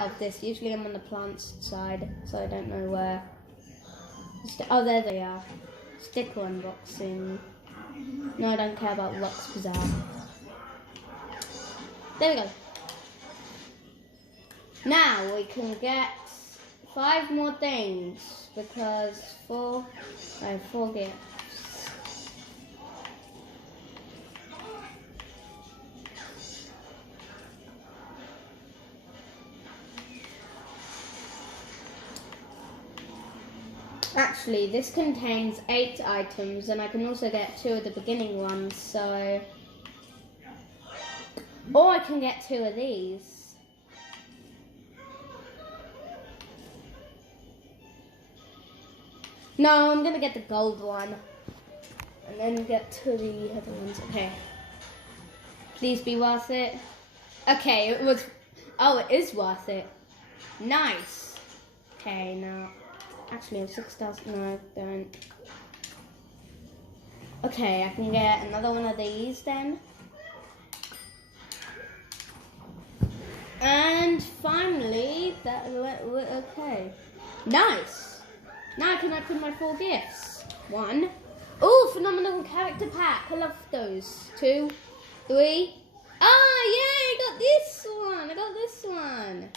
out of this. Usually I'm on the plants side, so I don't know where. Oh, there they are. Sticker unboxing. No, I don't care about Rock's Bazaar. There we go. Now we can get 5 more things because I have 4 gifts. Actually, this contains 8 items, and I can also get 2 of the beginning ones, so... Or I can get 2 of these. No, I'm gonna get the gold one. And then get 2 of the other ones. Okay. Please be worth it. Okay, it was... Oh, it is worth it. Nice. Okay, now... Actually, I have 6,000. No, I don't. Okay, I can get another one of these then. And finally, okay. Nice. Now I can open my 4 gifts. 1. Oh, phenomenal character pack. I love those. 2, 3. Ah, yay! I got this one. I got this one.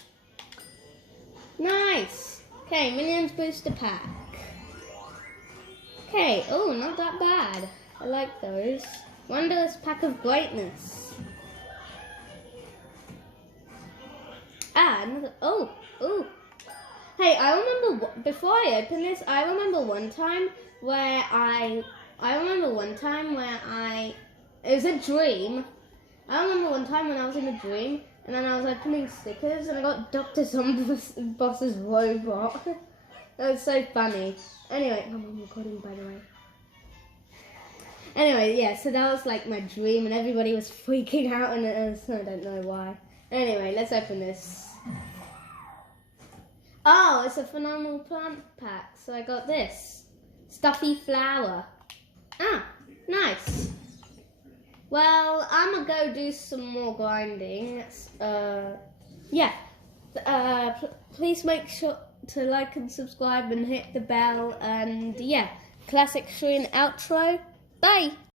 Nice. Okay, Minions Booster Pack. Okay, oh, not that bad. I like those. Wondrous Pack of Greatness. Ah, another, oh. Hey, I remember, before I open this, I remember one time where it was a dream. I remember one time when I was in a dream, and then I was opening stickers, and I got Dr. Zomboss's robot. That was so funny. Anyway, I'm recording, by the way. Anyway, yeah, so that was like my dream, and everybody was freaking out, and I don't know why. Anyway, let's open this. Oh, it's a phenomenal plant pack, so I got this. Stuffy flower. Ah, nice. Well, I'm gonna go do some more grinding. Yeah. Please make sure to like and subscribe and hit the bell. And yeah, classic Shrin outro. Bye.